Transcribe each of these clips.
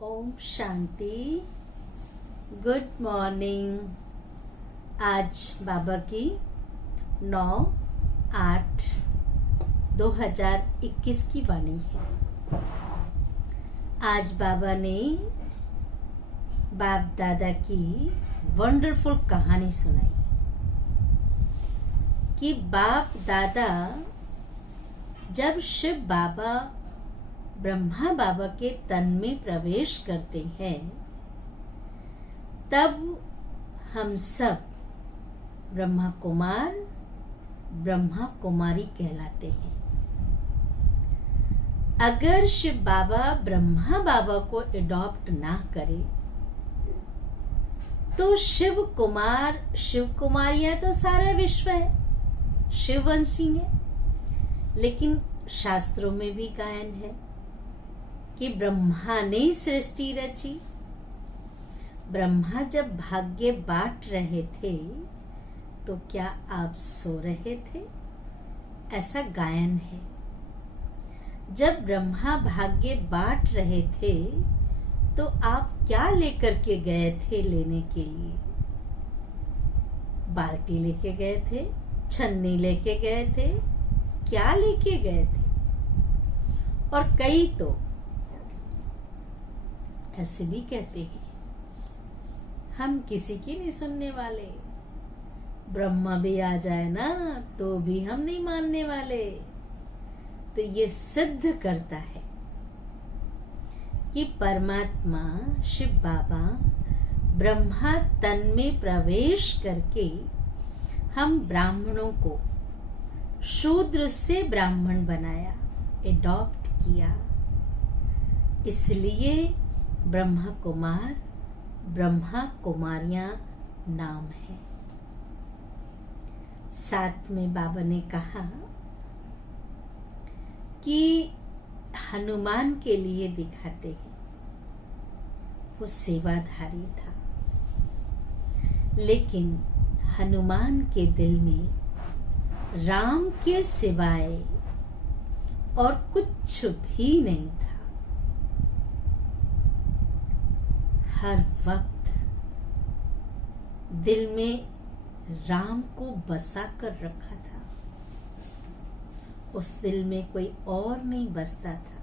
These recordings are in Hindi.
ओम शांति। Good morning. आज बाबा की 9/8/2021 की वाणी है। आज बाबा ने बाप दादा की वंडरफुल कहानी सुनाई कि बाप दादा जब शिव बाबा ब्रह्मा बाबा के तन में प्रवेश करते हैं तब हम सब ब्रह्मा कुमार ब्रह्मा कुमारी कहलाते हैं। अगर शिव बाबा ब्रह्मा बाबा को एडॉप्ट ना करे तो शिव कुमार शिव कुमारियां तो सारा विश्व है, शिववंशी है। लेकिन शास्त्रों में भी गायन है कि ब्रह्मा ने सृष्टि रची। ब्रह्मा जब भाग्य बांट रहे थे तो क्या आप सो रहे थे? ऐसा गायन है। जब ब्रह्मा भाग्य बांट रहे थे तो आप क्या लेकर के गए थे लेने के लिए? बाल्टी लेके गए थे, छन्नी लेके गए थे, क्या लेके गए थे? और कई तो ऐसे भी कहते हैं हम किसी की नहीं सुनने वाले, ब्रह्मा भी आ जाए ना तो भी हम नहीं मानने वाले। तो ये सिद्ध करता है कि परमात्मा शिव बाबा ब्रह्मा तन में प्रवेश करके हम ब्राह्मणों को शूद्र से ब्राह्मण बनाया, एडॉप्ट किया। इसलिए ब्रह्मा कुमार ब्रह्मा कुमारियां नाम है। साथ में बाबा ने कहा कि हनुमान के लिए दिखाते हैं, वो सेवाधारी था लेकिन हनुमान के दिल में राम के सिवाय और कुछ भी नहीं था। हर वक्त दिल में राम को बसा कर रखा था, उस दिल में कोई और नहीं बसता था।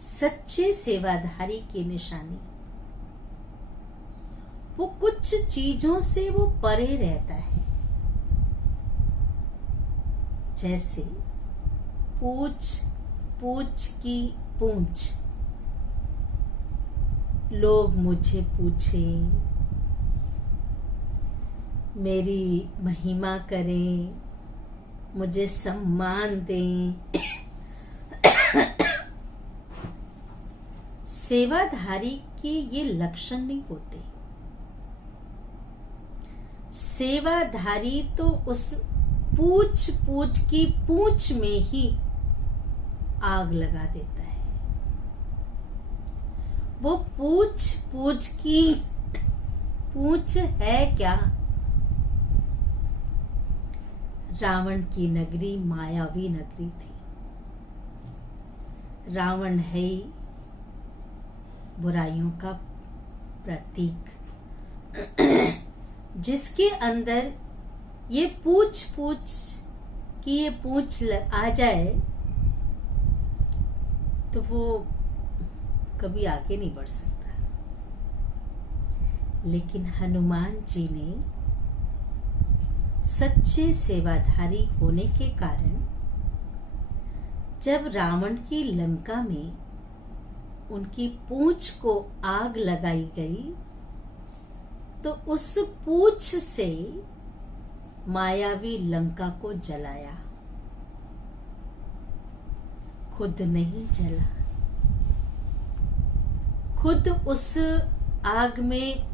सच्चे सेवाधारी की निशानी, वो कुछ चीजों से वो परे रहता है। जैसे पूछ की पूंछ, लोग मुझे पूछें, मेरी महिमा करें, मुझे सम्मान दें। सेवाधारी के ये लक्षण नहीं होते। सेवाधारी तो उस पूछ की पूंछ में ही आग लगा देता है। वो पूछ की पूंछ है क्या? रावण की नगरी मायावी नगरी थी। रावण है बुराइयों का प्रतीक, जिसके अंदर ये पूछ की ये पूंछ आ जाए तो वो कभी आगे नहीं बढ़ सकता। लेकिन हनुमान जी ने सच्चे सेवाधारी होने के कारण जब रावण की लंका में उनकी पूंछ को आग लगाई गई तो उस पूंछ से मायावी लंका को जलाया, खुद नहीं जला। खुद उस आग में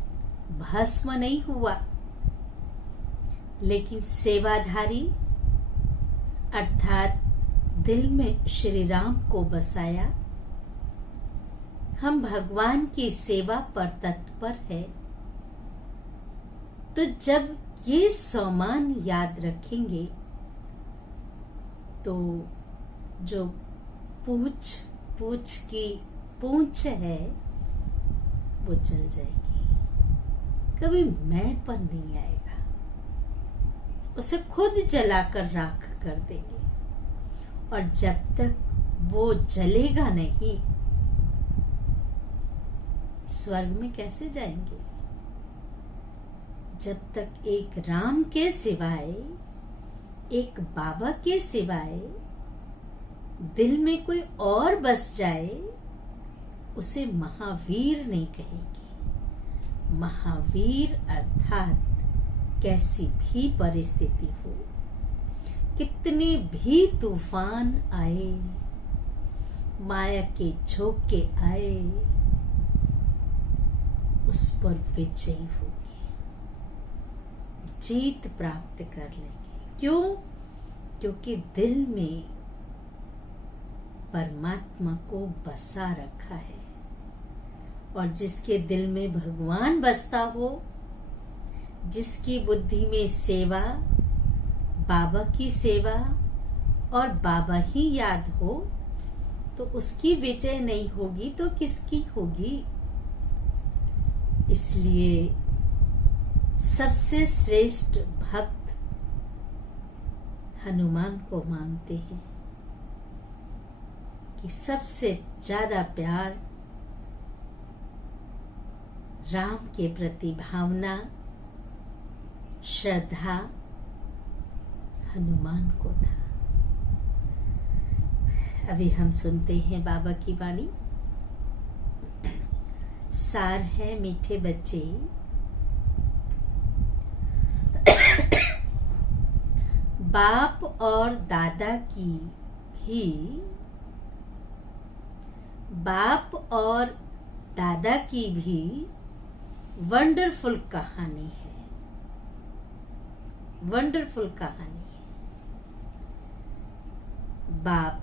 भस्म नहीं हुआ, लेकिन सेवाधारी अर्थात दिल में श्री राम को बसाया। हम भगवान की सेवा पर तत्पर है तो जब ये सम्मान याद रखेंगे तो जो पूछ की पूंछ है वो जल जाएगी, कभी मैं पर नहीं आएगा, उसे खुद जलाकर राख कर देंगे। और जब तक वो जलेगा नहीं, स्वर्ग में कैसे जाएंगे? जब तक एक राम के सिवाय, एक बाबा के सिवाय दिल में कोई और बस जाए, उसे महावीर नहीं कहेंगे। महावीर अर्थात कैसी भी परिस्थिति हो, कितने भी तूफान आए, माया के झोंके आए, उस पर विजयी होगी, जीत प्राप्त कर लेंगे। क्यों? क्योंकि दिल में परमात्मा को बसा रखा है। और जिसके दिल में भगवान बसता हो, जिसकी बुद्धि में सेवा, बाबा की सेवा और बाबा ही याद हो, तो उसकी विजय नहीं होगी तो किसकी होगी? इसलिए सबसे श्रेष्ठ भक्त हनुमान को मानते हैं कि सबसे ज्यादा प्यार राम के प्रति भावना, श्रद्धा हनुमान को था। अभी हम सुनते हैं बाबा की वाणी। सार है मीठे बच्चे, बाप और दादा की भी, बाप और दादा की भी वंडरफुल कहानी है। वंडरफुल कहानी है। बाप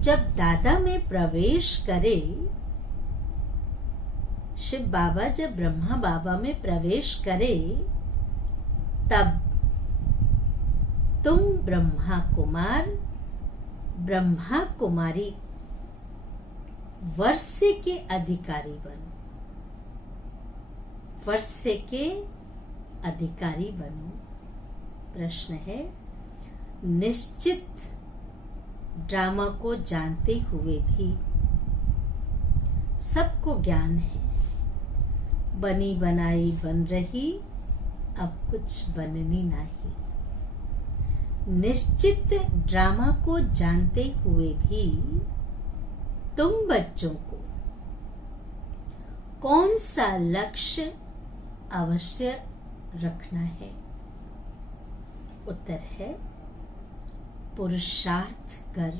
जब दादा में प्रवेश करे, शिव बाबा जब ब्रह्मा बाबा में प्रवेश करे, तब तुम ब्रह्मा कुमार, ब्रह्मा कुमारी वर्षे के अधिकारी बनो। वर्षे के अधिकारी बनो। प्रश्न है, निश्चित ड्रामा को जानते हुए भी सबको ज्ञान है, बनी बनाई बन रही, अब कुछ बननी नहीं। निश्चित ड्रामा को जानते हुए भी तुम बच्चों को कौन सा लक्ष्य अवश्य रखना है? उत्तर है, पुरुषार्थ कर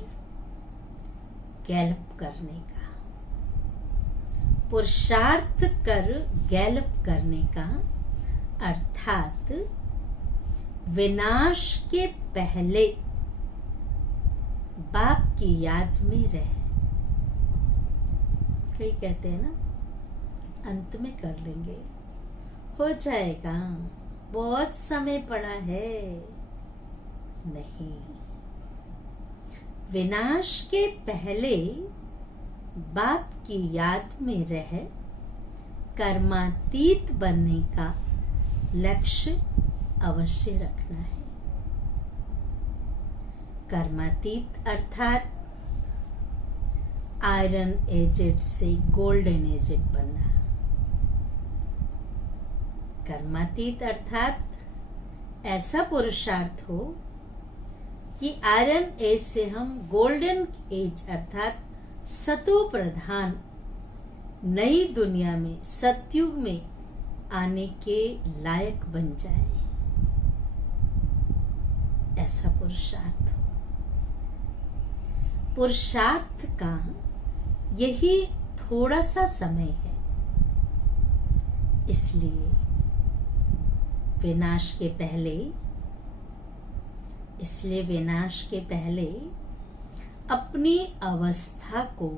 गैलप करने का। पुरुषार्थ कर गैलप करने का अर्थात विनाश के पहले बाप की याद में रहे। कई कहते हैं ना, अंत में कर लेंगे, हो जाएगा, बहुत समय पड़ा है। नहीं, विनाश के पहले बाप की याद में रह कर्मातीत बनने का लक्ष्य अवश्य रखना है। कर्मातीत अर्थात आयरन एजेड से गोल्डन एजेड बनना। कर्मातीत अर्थात ऐसा पुरुषार्थ हो कि आयरन एज से हम गोल्डन एज अर्थात सतो प्रधान नई दुनिया में, सतयुग में आने के लायक बन जाए, ऐसा पुरुषार्थ हो। पुरुषार्थ का यही थोड़ा सा समय है। इसलिए विनाश के पहले अपनी अवस्था को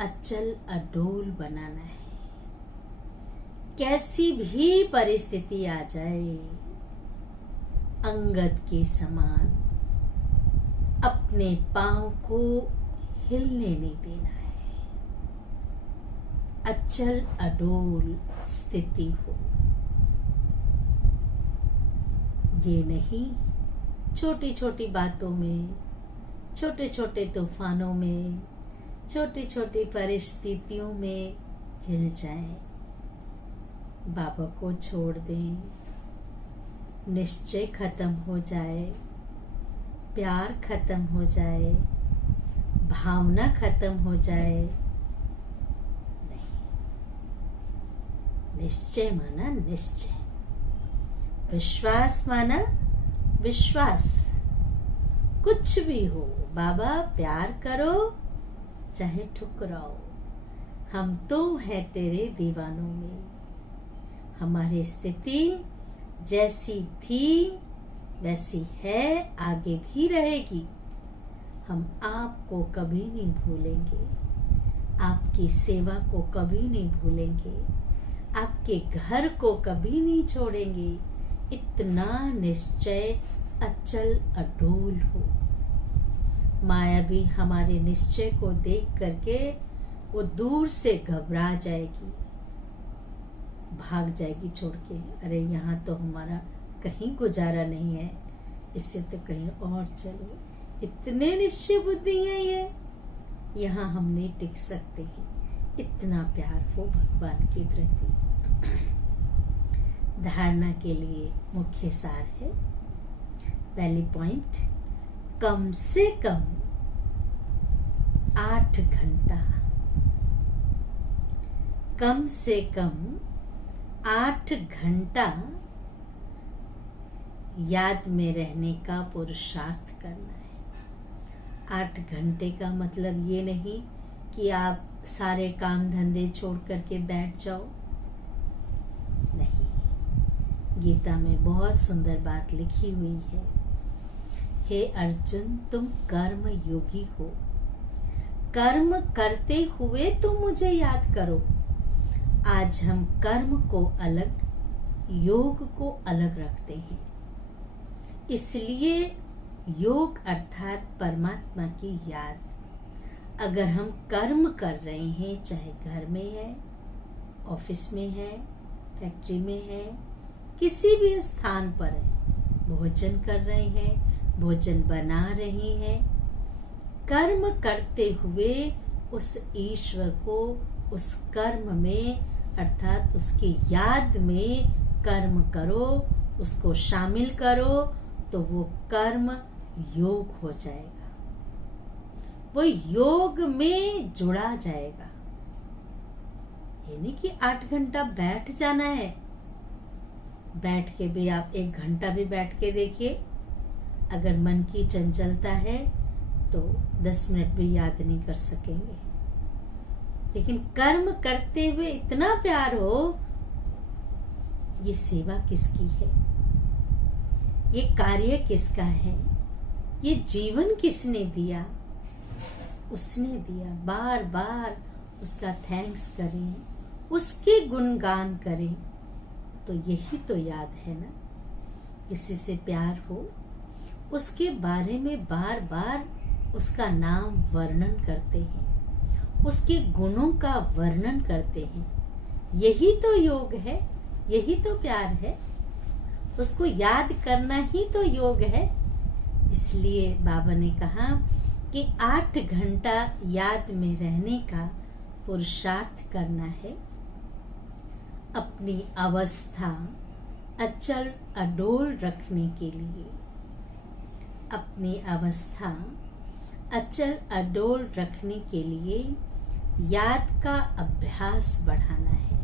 अचल अडोल बनाना है। कैसी भी परिस्थिति आ जाए, अंगद के समान अपने पांव को हिलने नहीं देना है। अचल अडोल स्थिति हो। ये नहीं छोटी छोटी बातों में, छोटे छोटे तूफानों में, छोटी छोटी परिस्थितियों में हिल जाएं। बाबा को छोड़ दें, निश्चय खत्म हो जाए, प्यार खत्म हो जाए, भावना खत्म हो जाए। नहीं, निश्चय माना निश्चय, विश्वास माना विश्वास। कुछ भी हो, बाबा प्यार करो चाहे ठुकराओ, हम तो हैं तेरे दीवानों में। हमारी स्थिति जैसी थी वैसी है, आगे भी रहेगी। हम आपको कभी नहीं भूलेंगे, आपकी सेवा को कभी नहीं भूलेंगे, आपके घर को कभी नहीं छोड़ेंगे। इतना निश्चय अचल अडोल हो। माया भी हमारे निश्चय को देख करके वो दूर से घबरा जाएगी, भाग जाएगी छोड़ के। अरे यहाँ तो हमारा कहीं गुजारा नहीं है, इससे तो कहीं और चलो। इतने निश्चय बुद्धि है ये, यहाँ हम नहीं टिक सकते हैं। इतना प्यार हो भगवान के प्रति। धारणा के लिए मुख्य सार है, पहली पॉइंट, कम से कम 8 घंटा, कम से कम 8 घंटा याद में रहने का पुरुषार्थ करना है। 8 घंटे का मतलब ये नहीं कि आप सारे काम धंधे छोड़ करके बैठ जाओ। नहीं, गीता में बहुत सुंदर बात लिखी हुई है, हे अर्जुन तुम कर्म योगी हो, कर्म करते हुए तुम मुझे याद करो। आज हम कर्म को अलग, योग को अलग रखते हैं। इसलिए योग अर्थात परमात्मा की याद। अगर हम कर्म कर रहे हैं, चाहे घर में है, ऑफिस में है, फैक्ट्री में है, किसी भी स्थान पर है, भोजन कर रहे हैं, भोजन बना रहे हैं, कर्म करते हुए उस ईश्वर को उस कर्म में अर्थात उसकी याद में कर्म करो, उसको शामिल करो, तो वो कर्म योग हो जाएगा, वो योग में जुड़ा जाएगा। ये नहीं कि 8 घंटा बैठ जाना है। बैठ के भी आप 1 घंटा भी बैठ के देखिए, अगर मन की चंचलता है तो 10 मिनट भी याद नहीं कर सकेंगे। लेकिन कर्म करते हुए इतना प्यार हो, ये सेवा किसकी है, ये कार्य किसका है, ये जीवन किसने दिया, उसने दिया। बार बार उसका थैंक्स करें, उसके गुणगान करें, तो यही तो याद है ना। किसी से प्यार हो, उसके बारे में बार बार उसका नाम वर्णन करते हैं, उसके गुणों का वर्णन करते हैं। यही तो योग है, यही तो प्यार है। उसको याद करना ही तो योग है। इसलिए बाबा ने कहा कि 8 घंटा याद में रहने का पुरुषार्थ करना है। अपनी अवस्था अचल अडोल रखने के लिए, अपनी अवस्था अचल अडोल रखने के लिए याद का अभ्यास बढ़ाना है।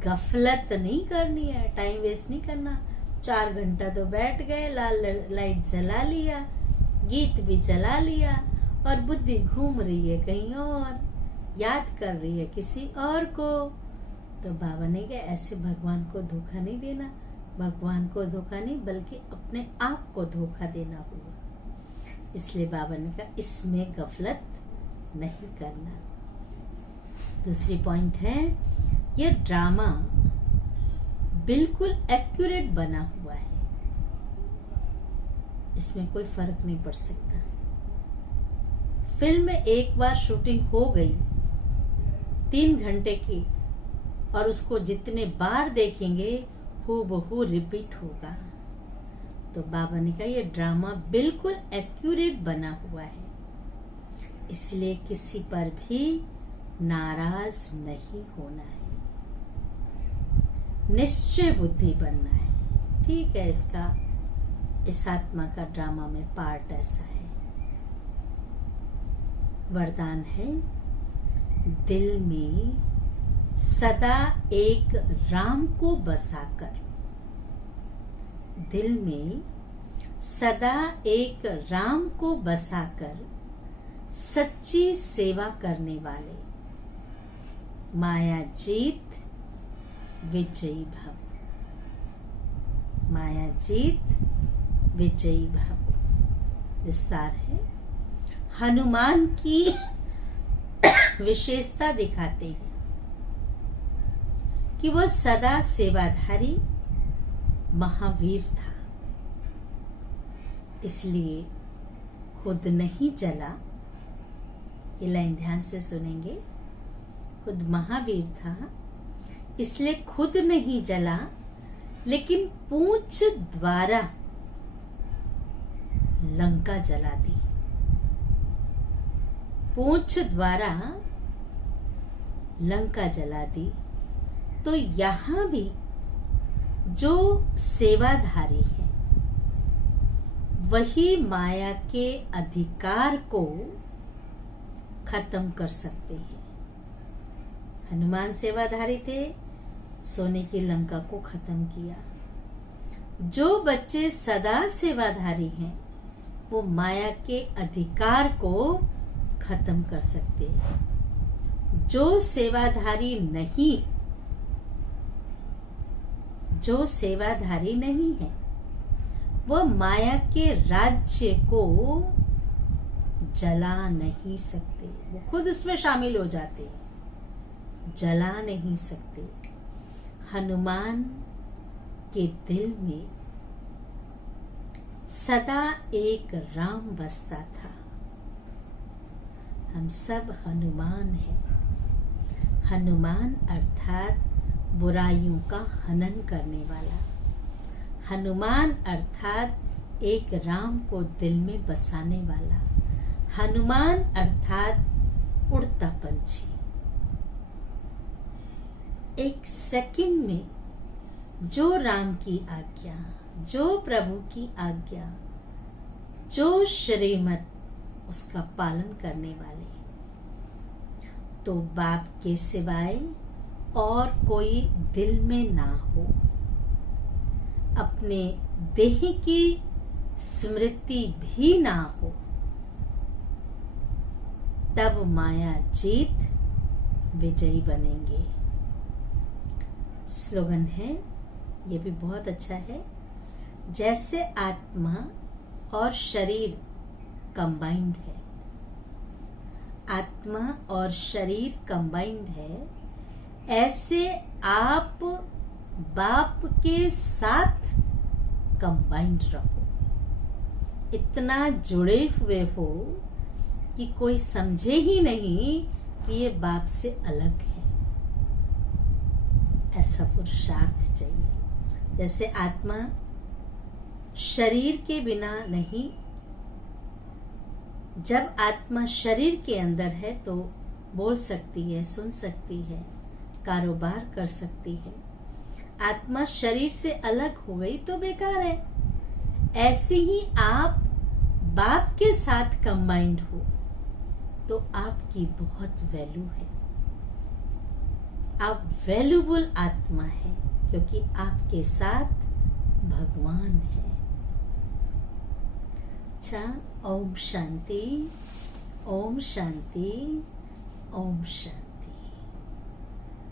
गफलत नहीं करनी है, टाइम वेस्ट नहीं करना। 4 घंटा तो बैठ गए, लाल लाइट जला लिया, गीत भी चला लिया, और बुद्धि घूम रही है कहीं और, याद कर रही है किसी और को। तो बाबा ने कहा ऐसे भगवान को धोखा नहीं देना। भगवान को धोखा नहीं, बल्कि अपने आप को धोखा देना हुआ। इसलिए बाबा ने कहा इसमें गफलत नहीं करना। दूसरी पॉइंट है, ये ड्रामा बिल्कुल एक्यूरेट बना हुआ है, इसमें कोई फर्क नहीं पड़ सकता। फिल्म एक बार शूटिंग हो गई 3 घंटे की, और उसको जितने बार देखेंगे हूबहू रिपीट होगा। तो बाबा ने कहा ये ड्रामा बिल्कुल एक्यूरेट बना हुआ है, इसलिए किसी पर भी नाराज नहीं होना है, निश्चय बुद्धि बनना है। ठीक है, इस आत्मा का ड्रामा में पार्ट ऐसा है। वरदान है, दिल में सदा एक राम को बसाकर, दिल में सदा एक राम को बसाकर सच्ची सेवा करने वाले माया जीत विजयी भव, माया जीत विजयी भव। विस्तार है, हनुमान की विशेषता दिखाते हैं कि वह सदा सेवाधारी महावीर था, इसलिए खुद नहीं जला। ये लाइन ध्यान से सुनेंगे। खुद महावीर था, इसलिए खुद नहीं जला, लेकिन पूंछ द्वारा लंका जला दी। पूंछ द्वारा लंका जला दी। तो यहां भी जो सेवाधारी है वही माया के अधिकार को खत्म कर सकते हैं। हनुमान सेवाधारी थे, सोने की लंका को खत्म किया। जो बच्चे सदा सेवाधारी हैं वो माया के अधिकार को खत्म कर सकते हैं। जो सेवाधारी नहीं है वह माया के राज्य को जला नहीं सकते। वो खुद उसमें शामिल हो जाते हैं, जला नहीं सकते। हनुमान के दिल में सदा एक राम बसता था। हम सब हनुमान हैं। हनुमान अर्थात बुराइयों का हनन करने वाला। हनुमान अर्थात एक राम को दिल में बसाने वाला। हनुमान अर्थात उड़ता पंछी। एक सेकंड में जो राम की आज्ञा, जो प्रभु की आज्ञा, जो श्रीमत, उसका पालन करने वाले। तो बाप के सिवाय और कोई दिल में ना हो, अपने देह की स्मृति भी ना हो, तब माया जीत विजयी बनेंगे। स्लोगन है, ये भी बहुत अच्छा है। जैसे आत्मा और शरीर कंबाइंड है, आत्मा और शरीर कंबाइंड है, ऐसे आप बाप के साथ कंबाइंड रहो। इतना जुड़े हुए हो कि कोई समझे ही नहीं कि ये बाप से अलग है। ऐसा पुरुषार्थ चाहिए। जैसे आत्मा शरीर के बिना नहीं, जब आत्मा शरीर के अंदर है तो बोल सकती है, सुन सकती है, कारोबार कर सकती है। आत्मा शरीर से अलग हो गई तो बेकार है। ऐसे ही आप बाप के साथ कंबाइंड हो तो आपकी बहुत वैल्यू है। आप वैल्यूबल आत्मा है, क्योंकि आपके साथ भगवान है। अच्छा, ओम शांति, ओम शांति, ओम शांति।